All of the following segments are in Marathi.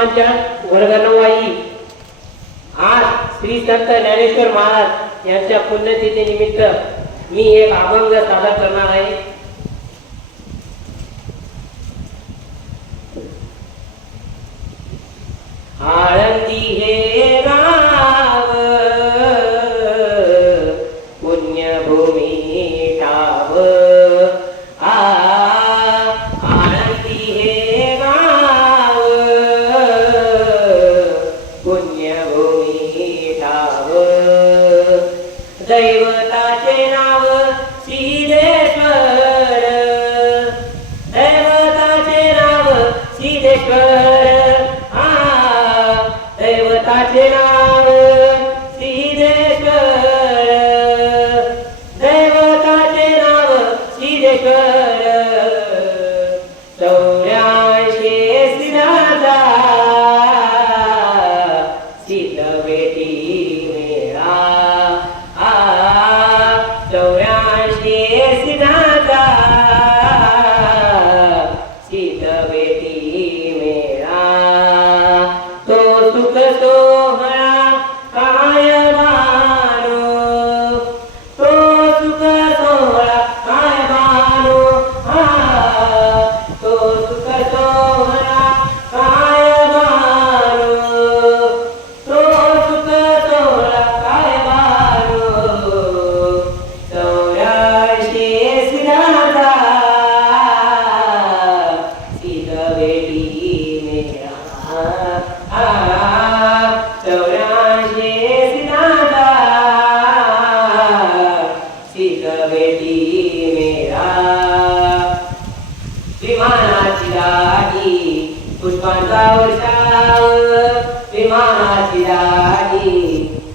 बाबांच्या वर्गनवाई आज श्री संत ज्ञानेश्वर महाराज यांच्या पुण्यतिथीनिमित्त मी एक अभंग सादर करणार आहे. आळ दैवताचे नाव सिद्धेश्वर. दैवताचे नाव सिद्धेश्वर.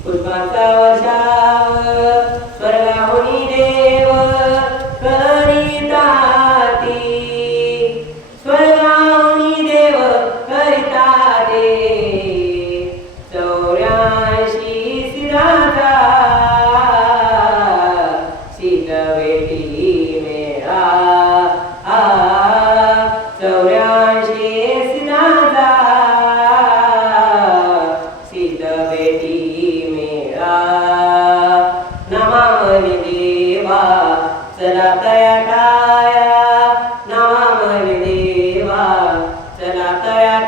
पुष्पांचा वर्षाव देव करिताती स्वर्गाहुनी देव करिता दे चौऱ्याऐंशी विदेवा चला तया नाम विदेवा चला तया